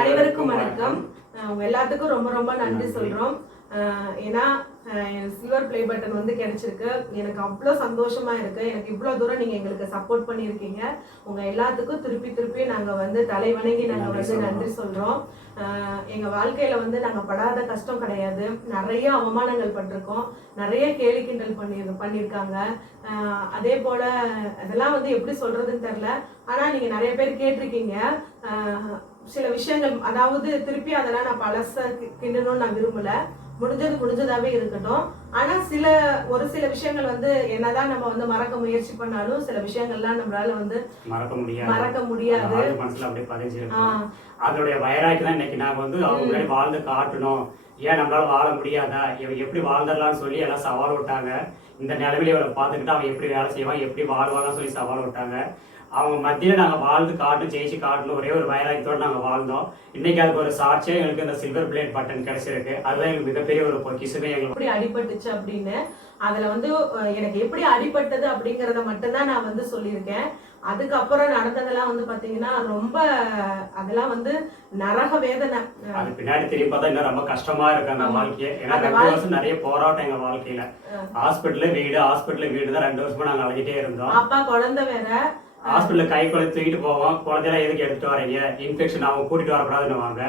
அனைவருக்கும் வணக்கம். எல்லாத்துக்கும் ரொம்ப ரொம்ப நன்றி சொல்றோம். ஏன்னா சில்வர் ப்ளே பட்டன் வந்து கிடைச்சிருக்கு. எனக்கு அவ்வளோ சந்தோஷமா இருக்கு. எனக்கு இவ்வளோ தூரம் நீங்க எங்களுக்கு சப்போர்ட் பண்ணியிருக்கீங்க. உங்க எல்லாத்துக்கும் திருப்பி திருப்பி நாங்க வந்து தலை வணங்கி நாங்க வந்து. நன்றி சொல்றோம். எங்க வாழ்க்கையில வந்து நாங்க படாத கஷ்டம் கிடையாது. நிறைய அவமானங்கள் பட்டிருக்கோம். நிறைய கேலி கிண்டல் பண்ணி பண்ணியிருக்காங்க. அதே போல அதெல்லாம் வந்து எப்படி சொல்றதுன்னு தெரியல. ஆனா நீங்க நிறைய பேர் கேட்டிருக்கீங்க. சில விஷயங்கள் அதாவது திருப்பி அதெல்லாம் நான் பழச கிண்டணும்னு நான் விரும்பல. முடிஞ்சது முடிஞ்சதாவே இருக்கட்டும். ஆனா சில ஒரு சில விஷயங்கள் வந்து என்னதான் நம்ம வந்து மறக்க முயற்சி பண்ணாலும் சில விஷயங்கள்லாம் நம்மளால வந்து மறக்க முடியாது. மறக்க முடியாது. மனசுல அப்படியே பதிஞ்சிருக்கும். அதோடைய வயராக்கி தான் இன்னைக்கு நாங்க வந்து அவங்க முன்னாடி வாழ்ந்து காட்டணும். ஏன் நம்மளால வாழ முடியாதா? இவன் எப்படி வாழ்ந்துடலாம்னு சொல்லி எல்லாம் சவால் விட்டாங்க. இந்த நிலவில இவரை பார்த்துக்கிட்டு அவன் எப்படி வேலை செய்வான் எப்படி வாழ்வான்னு சொல்லி சவால் விட்டாங்க. அவங்க மத்தியில நாங்க வாழ்ந்து காட்டணும் ஜெயிச்சு காட்டணும் ஒரே ஒரு வைராக்கியத்தோட நாங்க வாழ்ந்தோம். இன்னைக்கு அதுக்கு ஒரு சாட்சியா எங்களுக்கு இந்த சில்வர் பிளேட் பட்டன் கிடைச்சிருக்கு. அதுதான் எங்களுக்கு மிகப்பெரிய ஒரு பொக்கிஷமே எங்களுக்கு. எப்படி அடிபட்டுச்சு அப்படின்னு அதுல வந்து எனக்கு எப்படி அடிபட்டது அப்படிங்கறத மட்டும்தான் நான் வந்து சொல்லியிருக்கேன். அதுக்கப்புறம் நடந்ததெல்லாம் வந்து பாத்தீங்கன்னா ரொம்ப அதெல்லாம் வந்து நரக வேதனை. அது பின்னாடி திரும்பி பார்த்தா இன்னும் ரொம்ப கஷ்டமா இருக்கு அந்த. வாழ்க்கையை. ஏன்னா ரெண்டு வருஷம் நிறைய போராட்டம் எங்க வாழ்க்கையில. ஹாஸ்பிட்டல்ல வீடு ஹாஸ்பிட்டல்ல வீடு தான் ரெண்டு வருஷமா நாங்க அழைஞ்சிட்டே இருந்தோம். அப்பா குழந்தை வேற ஹாஸ்பிட்டல்ல கை குழந்தை தூக்கிட்டு போவோம். குழந்தையெல்லாம் எதுக்கு எடுத்துட்டு வரீங்க இன்ஃபெக்ஷன் அவங்க கூட்டிட்டு வரக்கூடாதுன்னு வாங்க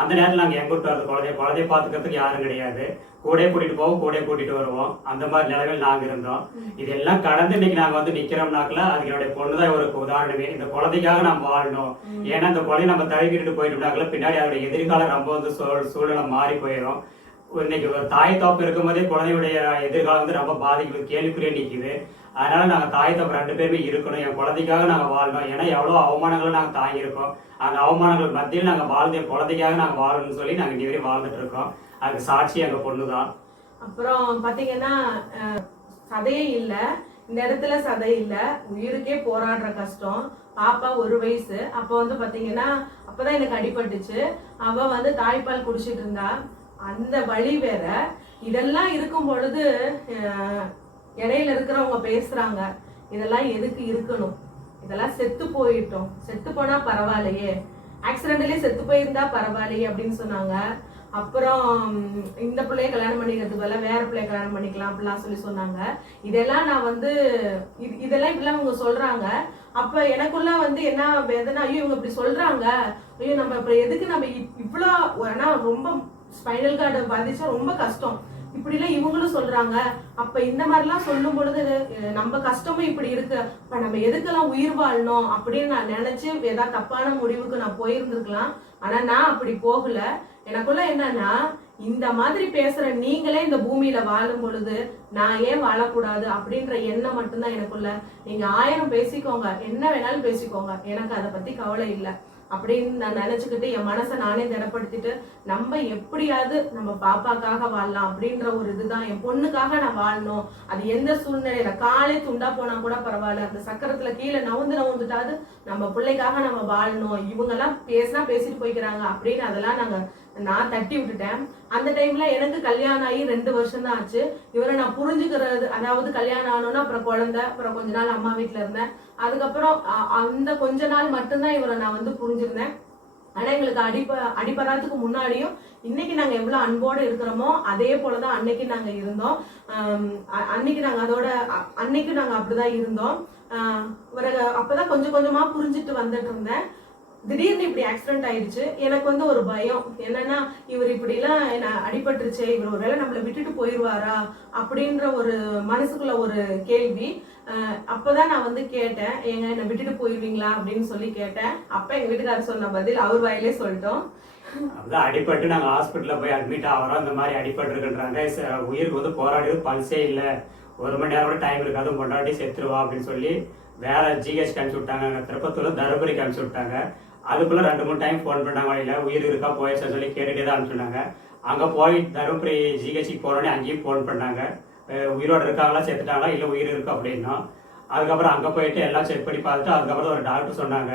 அந்த நேரத்தில் நாங்கள் எங்க கூட்டு வரது குழந்தைய குழந்தைய பாத்துக்கிறதுக்கு யாரும் கிடையாது. கூட கூட்டிட்டு போவோம் கூடயே கூட்டிட்டு வருவோம். அந்த மாதிரி நிலைமையில் நாங்க இருந்தோம். இதெல்லாம் கடந்து இன்னைக்கு நாங்க வந்து நிக்கிறோம்னாக்கல அதுக்கு என்னுடைய பொண்ணுதான் ஒரு உதாரணமே. இந்த குழந்தைக்காக நம்ம வாழணும். ஏன்னா இந்த குழந்தைய நம்ம தவிக்கிட்டு போயிட்டோம்னாக்கல பின்னாடி அதோட எதிர்காலம் ரொம்ப வந்து சூழல் சூழ்நிலை மாறி போயிடும் இன்னைக்கு ஒரு தாய் தோப்பு இருக்கும்போதே குழந்தையுடைய எதிர்காலம் வந்து ரொம்ப பாதிக்குது கேள்விக்குறியே நிற்குது அதனால நாங்கள் தாய் தப்பு ரெண்டு பேருமே இருக்கணும். என் குழந்தைக்காக நாங்கள் வாழணும் ஏன்னா எவ்வளோ அவமானங்களை நாங்கள் தாங்கியிருக்கோம். அந்த அவமானங்கள் மத்தியில் நாங்கள் வாழ்ந்து என் குழந்தைக்காக நாங்கள் வாழணும்னு சொல்லி நாங்கள் இங்கே வரையும் வாழ்ந்துட்டு இருக்கோம். அதுக்கு சாட்சி எங்கள் பொண்ணு தான் அப்புறம் பார்த்தீங்கன்னா சதையே இல்லை. இந்த இடத்துல சதை இல்லை. உயிருக்கே போராடுற கஷ்டம். பாப்பா ஒரு வயசு. அப்போ வந்து பார்த்திங்கன்னா அப்போ தான் எனக்கு அடிபட்டுச்சு. அவள் வந்து தாய்ப்பால் குடிச்சிட்டு இருந்தா. அந்த வழி வேற. இதெல்லாம் இருக்கும் பொழுது இடையில இருக்கிறவங்க பேசுறாங்க இதெல்லாம் எதுக்கு இருக்கணும்? இதெல்லாம் செத்து போயிட்டோம். செத்து போனா பரவாயில்லையே. ஆக்சிடென்ட்லயே செத்து போயிருந்தா பரவாயில்லையே அப்படின்னு சொன்னாங்க. அப்புறம் இந்த பிள்ளைய கல்யாணம் பண்ணிக்கிறதுக்கு பதிலா வேற பிள்ளைய கல்யாணம் பண்ணிக்கலாம் அப்படிலாம் சொல்லி சொன்னாங்க. இதெல்லாம் நான் வந்து இது- இதெல்லாம் இப்படிலாம் இவங்க சொல்றாங்க. அப்ப எனக்குள்ள வந்து என்ன வேதனை ஐயோ இவங்க இப்படி சொல்றாங்க. ஐயோ நம்ம இப்ப எதுக்கு நம்ம இப்- இவ்வளோ ஏன்னா ரொம்ப ஸ்பைனல் கார்டு பாதிச்சா ரொம்ப கஷ்டம். இப்படிலாம் இவங்களும் சொல்றாங்க. அப்ப இந்த மாதிரிலாம் சொல்லும் பொழுது நம்ம கஷ்டமும் இப்படி இருக்கு. அப்ப நம்ம எதுக்கெல்லாம் உயிர் வாழணும் அப்படின்னு நான் நினைச்சு ஏதாவது தப்பான முடிவுக்கு நான் போயிருந்திருக்கலாம். ஆனா நான் அப்படி போகல. எனக்குள்ள என்னன்னா இந்த மாதிரி பேசுற நீங்களே இந்த பூமியில வாழும் பொழுது நான் ஏன் வாழக்கூடாது அப்படின்ற எண்ணம் மட்டும்தான் எனக்குள்ள. நீங்க ஆயிரம் பேசிக்கோங்க. என்ன வேணாலும் பேசிக்கோங்க. எனக்கு அதை பத்தி கவலை இல்லை. அப்படின்னு நான் நினைச்சுக்கிட்டு என் மனசை நானே திடப்படுத்திட்டு நம்ம எப்படியாவது நம்ம பாப்பாக்காக வாழலாம் அப்படின்ற ஒரு இதுதான். என் பொண்ணுக்காக நான் வாழணும். அது எந்த சூழ்நிலையில? காலே துண்டா போனா கூட பரவாயில்ல. அந்த சக்கரத்துல கீழே நவுந்து நவுந்துட்டாது நம்ம பிள்ளைக்காக நம்ம வாழணும். இவங்க எல்லாம் பேசினா பேசிட்டு போய்க்கிறாங்க அப்படின்னு அதெல்லாம் நாங்க நான் தட்டி விட்டுட்டேன். அந்த டைம்ல எனக்கு கல்யாணம் ஆகி ரெண்டு வருஷம் தான் ஆச்சு. இவரை நான் புரிஞ்சுக்கிறது அதாவது கல்யாணம் ஆனோன்னா அப்புறம் குழந்தை அப்புறம் கொஞ்ச நாள் அம்மா வீட்டுல இருந்தேன். அதுக்கப்புறம் அந்த கொஞ்ச நாள் மட்டும்தான் இவரை நான் வந்து புரிஞ்சிருந்தேன். ஆனா எங்களுக்கு அடிப்ப அடிபடாததுக்கு முன்னாடியும் இன்னைக்கு நாங்க எவ்வளவு அன்போட இருக்கிறோமோ அதே போலதான் அன்னைக்கு நாங்க இருந்தோம். அ- அன்னைக்கு நாங்க அதோட அ- அன்னைக்கு நாங்க அப்படிதான் இருந்தோம். ஆஹ் ஒரு அப்பதான் கொஞ்சம் கொஞ்சமா புரிஞ்சுட்டு வந்துட்டு இருந்தேன். திடீர்னு இப்படி ஆக்சிடென்ட் ஆயிடுச்சு எனக்கு வந்து ஒரு பயம். என்னன்னா இவர் இப்படி எல்லாம் என்ன அடிபட்டுருச்சே இவர் ஒருவேளை நம்மளை விட்டுட்டு போயிடுவாரா அப்படின்ற ஒரு மனசுக்குள்ள ஒரு கேள்வி. அப்போதான் அப்பதான் நான் வந்து கேட்டேன் ஏங்க என்னை விட்டுட்டு போயிருவீங்களா அப்படின்னு சொல்லி கேட்டேன். அப்ப எங்க வீட்டுக்காரர் சொன்ன பதில் அவர் வாயிலே சொல்லிட்டோம். அதான் அடிபட்டு நாங்க ஹாஸ்பிட்டல்ல போய் அட்மிட் ஆகிறோம். இந்த மாதிரி அடிபட்டுருக்குன்றாங்க. உயிருக்கு வந்து போராடியது பல்சே இல்ல. ஒரு மணி நேரம் கூட டைம் இருக்காது. கொண்டாடி செத்துருவா அப்படின்னு சொல்லி வேற ஜிஹெச் அனுப்பிச்சு விட்டாங்க திருப்பத்தூர் திருப்பத்தூர்ல தருமபுரிக்கு அனுப்பிச்சு விட்டாங்க. அதுக்குள்ளே ரெண்டு மூணு டைம் ஃபோன் பண்ணாங்க வழியில் உயிர் இருக்கா? போயிடுச்சா சொல்லி கேட்டுகிட்டே தான் அனுப்பிச்சுட்டாங்க அங்கே போய் தருமபுரி ஜிஹெச்சுக்கு போகிறோன்னே அங்கேயும் ஃபோன் பண்ணாங்க. உயிரோடு இருக்காங்களா? செத்துட்டாங்களா? இல்லை உயிர் இருக்கு? அப்படின்னா அதுக்கப்புறம் அங்கே போயிட்டு எல்லாம் செக் பண்ணி பார்த்துட்டு அதுக்கப்புறம் ஒரு டாக்டர் சொன்னாங்க.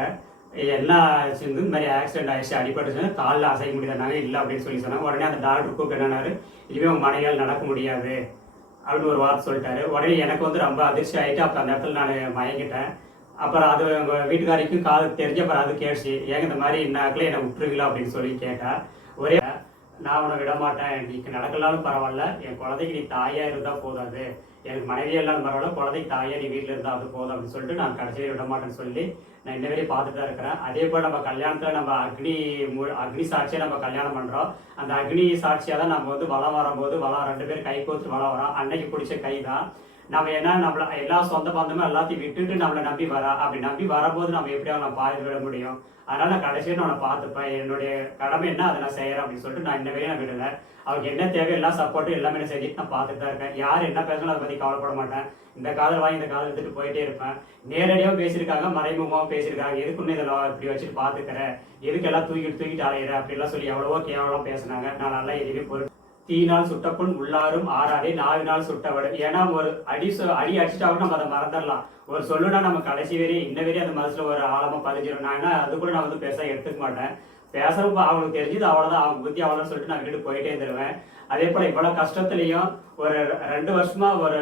என்ன ஆச்சு இந்த மாதிரி ஆக்சிடென்ட் ஆயிடுச்சு அடிபட்டுச்சுன்னா காலில் அசைக்க முடியாதுனாங்க இல்லை அப்படின்னு சொல்லி சொன்னாங்க. உடனே அந்த டாக்டர் கூப்பிட்டு என்னன்னாரு இனிமே உங்க நடக்க முடியாது. அப்படின்னு ஒரு வார்த்தை சொல்லிட்டாரு. உடனே எனக்கு வந்து ரொம்ப அதிர்ச்சி ஆகிட்டு அப்போ அந்த இடத்துல நான் மயங்கிட்டேன். அப்புறம் அது உங்கள் வீட்டுக்காரிக்கும் காது தெரிஞ்ச அப்புறம் அது கேட்டுச்சு ஏங்க இந்த மாதிரி இன்னாக்கில் என்னை விட்டுருங்களா அப்படின்னு சொல்லி கேட்டா ஒரே நான் உன்னை விட மாட்டேன். நடக்கலாலும் பரவாயில்ல. என் குழந்தைக்கு நீ தாயா இருந்தால் போதாது. எனக்கு மனைவி பரவாயில்ல. குழந்தைக்கு தாயா நீ வீட்டில் இருந்தால் அது போதும். அப்படின்னு சொல்லிட்டு நான் கடைசியில் விட மாட்டேன்னு சொல்லி நான் இன்ன வரையும் பார்த்துட்டு தான் இருக்கிறேன். அதே போல் நம்ம கல்யாணத்தில் நம்ம அக்னி மு- அக்னி சாட்சியாக நம்ம கல்யாணம் பண்ணுறோம் அந்த அக்னி சாட்சியாக தான் நம்ம வந்து வளம் வரும்போது வளம் ரெண்டு பேர் கை கோத்து வளம் வரோம். அன்னைக்கு பிடிச்ச கை தான் நம்ம என்ன நம்மள எல்லா சொந்த பந்தமும் எல்லாத்தையும் விட்டுட்டு நம்மளை நம்பி வரா அப்படி நம்பி வரும்போது நம்ம எப்படி அவனை பாதி விட முடியும்? அதனால நான் கடைசியாக நான் அவனை பார்த்துப்பேன். என்னுடைய கடமை என்ன? அதை நான் செய்யறேன் அப்படின்னு சொல்லிட்டு நான் இன்ன வரையும் நான் விடல. அவருக்கு என்ன தேவை எல்லா சப்போர்ட்டும் எல்லாமே நான் செஞ்சுட்டு நான் பார்த்துட்டு தான் இருக்கேன். யார் என்ன பேசணும் அதை பற்றி கவலைப்பட மாட்டேன். இந்த காதல் வாங்கி இந்த காதல் எடுத்துட்டு போயிட்டே இருப்பேன். நேரடியாக பேசியிருக்காங்க மறைமுகமாகவும் பேசியிருக்காங்க. எதுக்குன்னு இதில் இப்படி வச்சுட்டு பார்த்துக்கிறேன் எதுக்கெல்லாம் தூக்கிட்டு தூக்கிட்டு அலையிற? அப்படிலாம் சொல்லி எவ்வளவோ கேவலம் பேசினாங்க. நான் நல்லா எதுவுமே பொருள் தீனால் சுட்டப்புண் உள்ளாரும் ஆறாதே நாவினால் நாள் சுட்டவடு ஏன்னா ஒரு அடி அடி அடிச்சிட்டாவும் நம்ம அதை மறந்துடலாம். ஒரு சொல்லுனா நம்ம கடைசி வரையும் இன்ன வரையும் அந்த மனசுல ஒரு ஆழமா பதிஞ்சிடும் நான் என்ன அது கூட நான் வந்து பேச எடுத்துக்க மாட்டேன். பேசுறப்ப அவங்களுக்கு தெரிஞ்சது அவ்வளவுதான். அவங்க புத்தி அவ்வளவுதான் சொல்லிட்டு நான் வீட்டுக்கு போயிட்டே இருந்துருவேன். அதே போல இவ்வளவு கஷ்டத்துலயும் ஒரு ரெண்டு வருஷமா ஒரு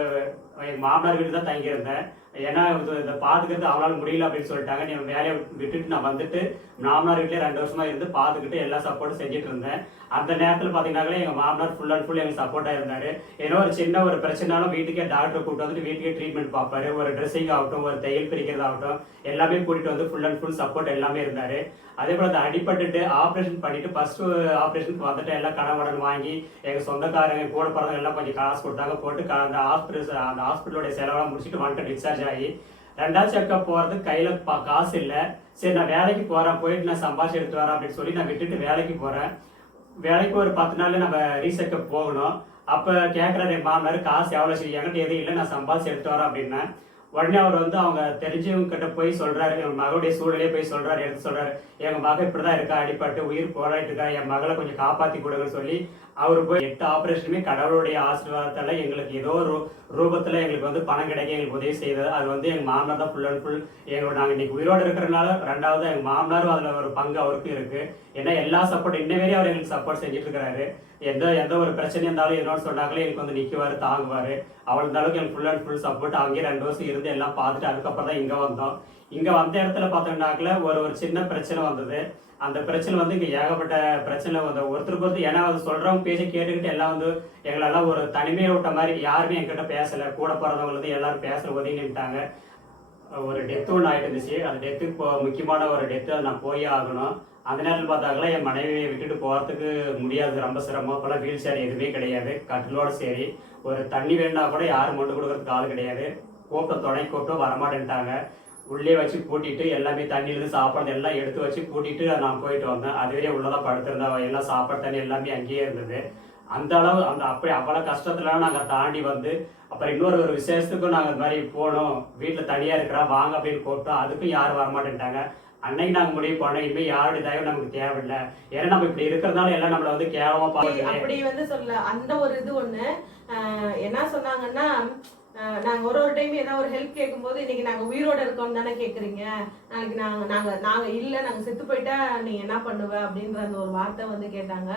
மாமனார் வீடு தான் தங்கியிருந்தேன். ஏன்னா இது- இதை பார்த்துக்கிறது அவளால் முடியல அப்படின்னு சொல்லிட்டாங்க. நீ வேலையை விட்டுட்டு நான் வந்துட்டு மாமனார் வீட்டிலே ரெண்டு வருஷமா இருந்து பார்த்துக்கிட்டு எல்லா சப்போர்ட்டும் செஞ்சுட்டு இருந்தேன். அந்த நேரத்தில் பாத்தீங்கன்னாலே எங்கள் மாமனார் ஃபுல் அண்ட் ஃபுல் எனக்கு சப்போர்ட்டாக இருந்தார். ஏன்னா ஒரு சின்ன ஒரு பிரச்சனைனாலும் வீட்டுக்கே டாக்டர் கூப்பிட்டு வந்துட்டு வீட்டுக்கே ட்ரீட்மெண்ட் பார்ப்பாரு. ஒரு ட்ரெஸ்ஸிங் ஆகட்டும் ஒரு தையல் பிரிக்கிறது ஆகட்டும் எல்லாமே கூட்டிகிட்டு வந்து ஃபுல் அண்ட் ஃபுல் சப்போர்ட் எல்லாமே இருந்தார். அதே போல் அந்த அடிபட்டுட்டு ஆப்ரேஷன் பண்ணிட்டு ஃபர்ஸ்ட் ஆப்ரேஷனுக்கு வந்துட்டு எல்லாம் கடன் உடன் வாங்கி எங்கள் சொந்தக்காரங்க கூட பிறந்தவங்க எல்லாம் கொஞ்சம் காசு கொடுத்தாங்க. போட்டு அந்த ஹாஸ்பிட்டல் அந்த ஹாஸ்பிட்டலோட செலவெல்லாம் முடிச்சுட்டு வந்துட்டு டிஸ்சார்ஜ் ஆகி ரெண்டாவது செக்கப் போறது கையில பா- காசு இல்லை. சரி நான் வேலைக்கு போறேன் போயிட்டு நான் சம்பாதிச்சு எடுத்து வரேன் அப்படின்னு சொல்லி நான் விட்டுட்டு வேலைக்கு போறேன். வேலைக்கு ஒரு பத்து நாள்ல நம்ம ரீசெக்கப் போகணும். அப்ப கேக்குறாரு மாமனார் காசு எவ்வளவு சரி எதுவும் இல்லை நான் சம்பாதிச்சு எடுத்து வரேன் அப்படின்னா உடனே அவர் வந்து அவங்க தெரிஞ்சவங்க கிட்ட போய் சொல்றாரு என் மகளுடைய சூழலையே போய் சொல்றாரு எடுத்து சொல்றாரு. எங்க மக இப்படிதான் இருக்கா அடிபட்டு உயிர் போராடிட்டு இருக்கா என் மகளை கொஞ்சம் காப்பாத்தி கொடுங்கன்னு சொல்லி அவர் போய் எட்டு ஆபரேஷனுமே கடவுளுடைய ஆசீர்வாதத்தால எங்களுக்கு ஏதோ ஒரு ரூபத்துல எங்களுக்கு வந்து பணம் கிடைக்க எங்களுக்கு உதவி செய்தது. அது வந்து எங்க மாமனார் தான் ஃபுல் அண்ட் ஃபுல் எங்களோட நாங்க இன்னைக்கு உயிரோடு இருக்கிறனால ரெண்டாவது எங்க மாமனாரும் அதுல ஒரு பங்கு அவருக்கும் இருக்கு. ஏன்னா எல்லா சப்போர்ட் இன்ன வரையும் அவர் எங்களுக்கு சப்போர்ட் செஞ்சுட்டு இருக்கிறாரு. எந்த எந்த ஒரு பிரச்சனை இருந்தாலும் என்னோட சொன்னாங்களே எனக்கு வந்து நிக்குவாரு தாங்குவாரு. அவள் அளவுக்கு எனக்கு ஃபுல் அண்ட் ஃபுல் சப்போர்ட் அங்கேயே ரெண்டு வருஷம் இருந்து எல்லாம் பார்த்துட்டு அதுக்கப்புறம் தான் இங்கே வந்தோம். இங்கே வந்த இடத்துல பார்த்தோம்னாக்கில் ஒரு ஒரு சின்ன பிரச்சனை வந்தது. அந்த பிரச்சனை வந்து இங்கே ஏகப்பட்ட பிரச்சனை வந்து ஒருத்தருக்கு ஒருத்தர் ஏன்னா அது சொல்கிறவங்க பேசி கேட்டுக்கிட்டு எல்லாம் வந்து எங்களெல்லாம் ஒரு தனிமையை விட்ட மாதிரி யாருமே என்கிட்ட பேசலை. கூட பிறந்தவங்க வந்து எல்லாரும் பேசுற ஒதுங்கிட்டாங்க ஒரு டெத் ஒன்று ஆகிட்டு இருந்துச்சு. அந்த டெத்துக்கு இப்போ முக்கியமான ஒரு டெத்து அது நான் போயே ஆகணும். அந்த நேரத்தில் பார்த்தாங்களா என் மனைவியை விட்டுட்டு போகிறதுக்கு முடியாது. ரொம்ப சிரமம். அப்போல்லாம் வீல் சேர் எதுவுமே கிடையாது. கட்டிலோட சரி. ஒரு தண்ணி வேணும்னா கூட யாரும் மட்டும் கொடுக்கறதுக்கு ஆள் கிடையாது. கூப்பிட்ட துணை கூப்பிட்டு வரமாட்டேன்ட்டாங்க. உள்ளே வச்சு பூட்டிட்டு எல்லாமே தண்ணியிலேருந்து சாப்பாடு எல்லாம் எடுத்து வச்சு பூட்டிட்டு நான் போயிட்டு வந்தேன். அதுவரையும் உள்ளதான் படுத்திருந்தா எல்லாம் சாப்பாடு தண்ணி எல்லாமே அங்கேயே இருந்தது. அந்த அளவு அந்த அப்படி அவ்வளோ கஷ்டத்துலாம் நாங்கள் தாண்டி வந்து அப்புறம் இன்னொரு ஒரு விசேஷத்துக்கும் நாங்கள் இந்த மாதிரி போனோம். வீட்டில் தனியாக இருக்கிறா வாங்க அப்படின்னு கூப்பிட்டோம். அதுக்கும் யாரும் வரமாட்டேன்ட்டாங்க. அன்னைக்கு நாங்கள் முடிவு பண்ணோம் இனிமேல் யாருடைய தயவு நமக்கு தேவையில்லை. ஏன்னா நம்ம இப்படி இருக்கிறதுனால எல்லாம் நம்மளை வந்து கேவலமாக பார்க்குது. அப்படி வந்து சொல்ல அந்த ஒரு இது ஆஹ் என்ன சொன்னாங்கன்னா ஆஹ் நாங்க ஒரு ஒரு டைம் ஏதாவது ஒரு ஹெல்ப் கேட்கும்போது இன்னைக்கு நாங்க உயிரோட இருக்கோம் தானே கேக்குறீங்க? நாளைக்கு நாங்க நாங்க நாங்க இல்ல நாங்க செத்து போயிட்டா நீ என்ன பண்ணுவ? அப்படின்ற அந்த ஒரு வார்த்தை வந்து கேட்டாங்க.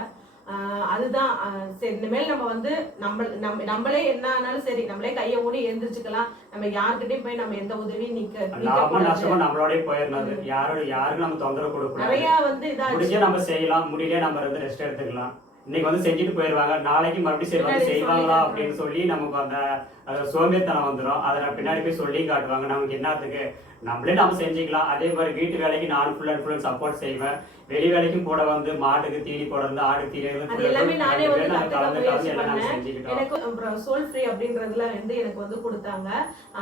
அதுதான். சரி இனிமேல் நம்ம வந்து நம்ம நம்ம நம்மளே என்ன ஆனாலும் சரி நம்மளே கையை மூடி எழுந்திரிச்சுக்கலாம். நம்ம யார்கிட்டயும் போய் நம்ம எந்த உதவியும் நிக்க நம்மளோடய போயிடணும் யாரும் யாருக்கும் நம்ம தொந்தரவு கொடுக்கக்கூடாது. நிறைய வந்து முடிஞ்சா நம்ம செய்யலாம். முடியல நம்ம ரெஸ்ட் எடுத்துக்கலாம். இன்னைக்கு வந்து செஞ்சுட்டு போயிருவாங்க நாளைக்கு மறுபடியும் சரி வந்து செய்வாங்களா அப்படின்னு சொல்லி நமக்கு அந்த அஹ், சோம்பேறித்தனம் வந்துடும் அதை நான் பின்னாடி போய் சொல்லி காட்டுவாங்க. நமக்கு என்னத்துக்கு? நம்மளே நம்ம செஞ்சுக்கலாம். அதே மாதிரி வீட்டு வேலைக்கு நானும் ஃபுல் அண்ட் ஃபுல் சப்போர்ட் செய்வேன். வெளி வேலைக்கும் கூட வந்து மாட்டுக்கு தீனி போடுறது ஆடு தீனி எனக்கு சோல் ஃப்ரீ அப்படின்றதுல வந்து எனக்கு வந்து கொடுத்தாங்க.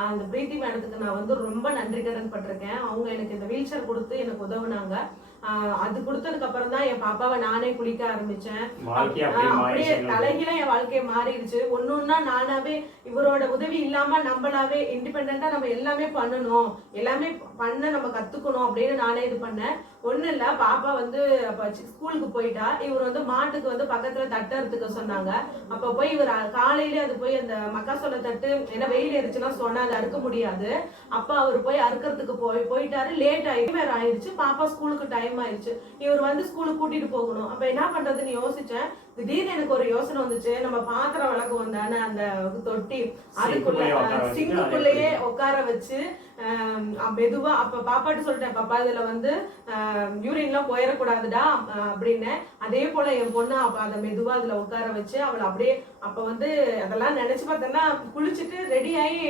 அந்த பிரீத்தி மேடத்துக்கு நான் வந்து ரொம்ப நன்றி கடன் பட்டிருக்கேன். அவங்க எனக்கு இந்த வீல் சேர் கொடுத்து எனக்கு உதவுனாங்க. அது கொடுத்ததுக்கு அப்புறம் தான் என் பாப்பாவை நானே குளிக்க ஆரம்பிச்சேன். அப்படியே. தலைகீழ என் வாழ்க்கைய மாறிடுச்சு. ஒண்ணா நானாவே இவரோட உதவி இல்லாம நம்மளாவே இண்டிபெண்டா நம்ம எல்லாமே பண்ணணும். எல்லாமே பண்ண நம்ம கத்துக்கணும் அப்படின்னு நானே இது பண்ணேன். ஒண்ணு இல்ல பாப்பா வந்து ஸ்கூலுக்கு போயிட்டா. இவர் வந்து மாட்டுக்கு வந்து பக்கத்துல தட்டு அறுத்துக்க சொன்னாங்க. அப்ப போய் இவர் காலையில அது போய் அந்த மக்காசோள தட்டு ஏன்னா வெயில் எரிச்சுன்னா சொன்னா அது அறுக்க முடியாது. அப்ப அவர் போய் அறுக்கிறதுக்கு போய் போயிட்டாரு. லேட் வேற ஆயிடுச்சு. பாப்பா ஸ்கூலுக்கு டைம் ஆயிடுச்சு. இவர் வந்து ஸ்கூலுக்கு கூட்டிட்டு போகணும். அப்ப என்ன பண்றதுன்னு யோசிச்சேன். திடீர்னு எனக்கு ஒரு யோசனை வந்துச்சு. நம்ம பாத்திரம் விளக்குவோம் தானே அந்த தொட்டி அதுக்குள்ள சிங்குக்குள்ளேயே உட்கார வச்சு மெதுவா அப்ப பாப்பாட்டு சொல்லிட்டேன் பாப்பா இதுல வந்து யூரின்லாம் போயிடக்கூடாதுடா அஹ் அப்படின்னு. அதே போல என் பொண்ணு அப்ப அதை மெதுவா அதுல உட்கார வச்சு அவளை அப்படியே அப்ப வந்து அதெல்லாம் நினைச்சு பார்த்தேன்னா குளிச்சுட்டு ரெடி ஆகி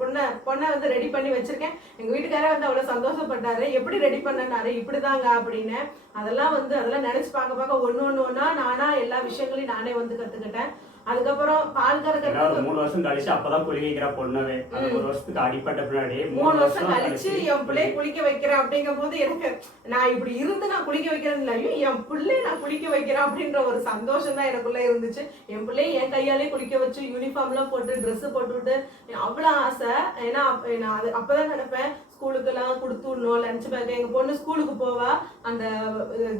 பொண்ணை பொண்ணை வந்து ரெடி பண்ணி வச்சிருக்கேன். எங்க வீட்டுக்காரர் வந்து அவ்வளவு சந்தோஷப்பட்டாரு. எப்படி ரெடி பண்ணனாரு இப்படிதாங்க அப்படின்னு. அதெல்லாம் வந்து அதெல்லாம் நினைச்சு பார்க்க பார்க்க ஒண்ணு ஒண்ணு ஒண்ணா நானா எல்லா விஷயங்களையும் நானே வந்து கத்துக்கிட்டேன். அதுக்கப்புறம் பால் கறக்கிறது மூணு வருஷம் கழிச்சு அப்பதான் குளிக்க வைக்கிறா பொண்ணவே. ஒரு வருஷத்துக்கு அடிப்பட்ட பின்னாடி மூணு வருஷம் கழிச்சு என் பிள்ளைய குளிக்க வைக்கிறேன் அப்படிங்கும் போது எனக்கு நான் இப்படி இருந்து நான் குளிக்க ஐயோ என் பிள்ளை நான் குளிக்க வைக்கிறேன் அப்படின்ற ஒரு சந்தோஷம் தான் எனக்குள்ள இருந்துச்சு. என் பிள்ளைய என் கையாலே குளிக்க வச்சு யூனிஃபார்ம்லாம் போட்டு Dress போட்டு விட்டு அவ்வளோ ஆசை. ஏன்னா நான் அது அப்பதான் நினைப்பேன் ஸ்கூலுக்கெல்லாம் கொடுத்து விடணும் லஞ்ச் பேக் எங்கள் பொண்ணு ஸ்கூலுக்கு போவா. அந்த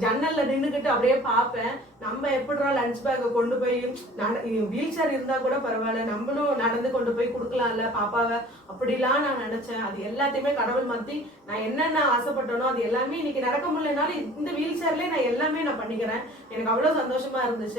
ஜன்னலில் ஜன்னல்ல நின்றுக்கிட்டு அப்படியே பார்ப்பேன். நம்ம எப்படிடா லஞ்ச் பேக்கை கொண்டு போய் வீல் சேர் இருந்தால் கூட பரவாயில்ல. நம்மளும் நடந்து கொண்டு போய் கொடுக்கலாம்ல பாப்பாவை. அப்படிலாம் நான் நினைச்சேன். அது எல்லாத்தையுமே கடவுள் மாற்றி நான் என்னென்ன ஆசைப்பட்டனோ அது எல்லாமே இன்னைக்கு நடக்க முடியலனாலும் இந்த வீல் சேர்லயே நான் எல்லாமே நான் பண்ணிக்கிறேன். எனக்கு அவ்வளோ சந்தோஷமா இருந்துச்சு.